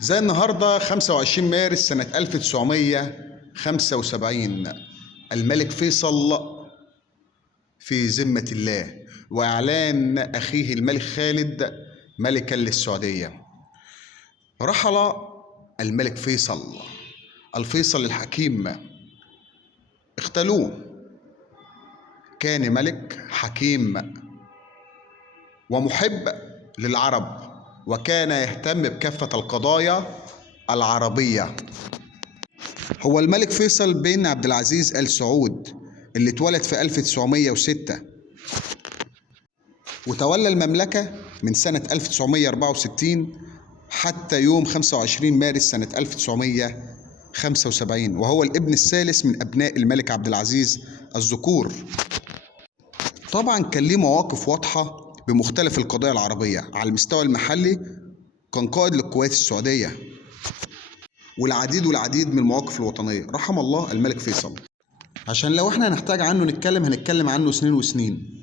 زي النهارده 25 مارس سنة 1975 الملك فيصل في ذمة الله، وإعلان أخيه الملك خالد ملكا للسعودية. رحل الملك فيصل الفيصل الحكيم، اختلوه. كان ملك حكيم ومحب للعرب، وكان يهتم بكافة القضايا العربية. هو الملك فيصل بن عبد العزيز آل سعود اللي اتولد في 1906 وتولى المملكة من سنة 1964 حتى يوم 25 مارس سنة 1975، وهو الابن الثالث من أبناء الملك عبد العزيز الذكور. طبعا كان ليه مواقف واضحة بمختلف القضايا العربية. على المستوى المحلي كان قائد للقوات السعودية، والعديد والعديد من المواقف الوطنية. رحم الله الملك فيصل، عشان لو احنا هنحتاج عنه نتكلم هنتكلم عنه سنين وسنين.